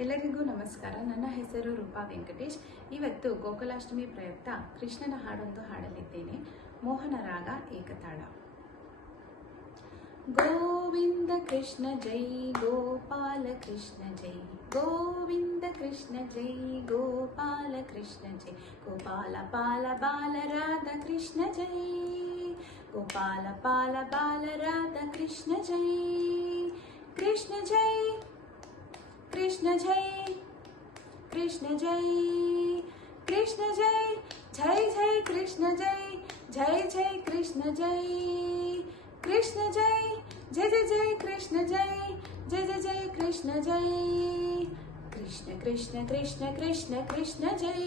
ಎಲ್ಲರಿಗೂ ನಮಸ್ಕಾರ. ನನ್ನ ಹೆಸರು ರೂಪಾ ವೆಂಕಟೇಶ್. ಇವತ್ತು ಗೋಕುಲಾಷ್ಟಮಿ ಪ್ರಯುಕ್ತ ಕೃಷ್ಣನ ಹಾಡೊಂದು ಹಾಡಲಿದ್ದೇನೆ. ಮೋಹನ ರಾಗ ಏಕತಾಳ. ಗೋವಿಂದ ಕೃಷ್ಣ ಜೈ ಗೋಪಾಲ ಕೃಷ್ಣ ಜೈ, ಗೋವಿಂದ ಕೃಷ್ಣ ಜೈ ಗೋಪಾಲ ಕೃಷ್ಣ ಜೈ, ಗೋಪಾಲ ಪಾಲ ಬಾಲ ರಾಧಾ ಕೃಷ್ಣ ಜೈ, ಗೋಪಾಲ ಪಾಲ ಬಾಲ ರಾಧಾ ಕೃಷ್ಣ ಜೈ, ಕೃಷ್ಣ ಜೈ कृष्ण जय, कृष्ण जय, कृष्ण जय, जय जय कृष्ण जय, जय जय कृष्ण जय, कृष्ण जय, जय जय जय कृष्ण जय, जय जय जय कृष्ण जय, कृष्ण कृष्ण कृष्ण कृष्ण कृष्ण जय,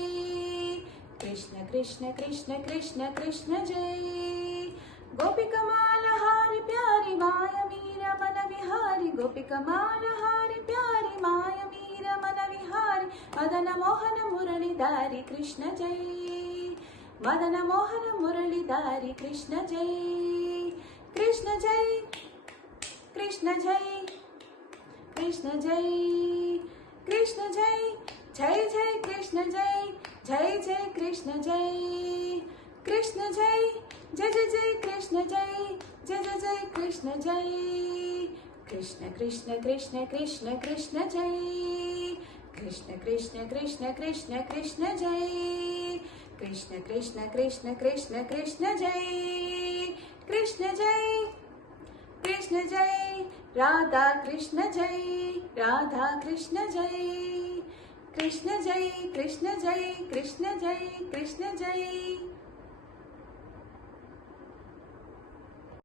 कृष्ण कृष्ण कृष्ण कृष्ण कृष्ण जय, गोपिका माला हारी प्यारी माया मीरा मन विहारी, गोपिका माला हारी प्यारी माया मीरा मन विहारी, मदन मोहन मुरलीधारी कृष्ण जय, मदन मोहन मुरलीधारी कृष्ण जय, कृष्ण जय, कृष्ण जय, कृष्ण जय, कृष्ण जय, जय जय कृष्ण जय, जय जय कृष्ण जय, कृष्ण जय, जय जय जय कृष्ण जय, जय जय जय कृष्ण जय, कृष्ण कृष्ण कृष्ण कृष्ण कृष्ण जय, कृष्ण कृष्ण कृष्ण कृष्ण कृष्ण जय, कृष्ण कृष्ण कृष्ण कृष्ण कृष्ण जय, कृष्ण जय, कृष्ण जय, राधा कृष्ण जय, राधा कृष्ण जय, कृष्ण जय, कृष्ण जय, कृष्ण जय, कृष्ण जय।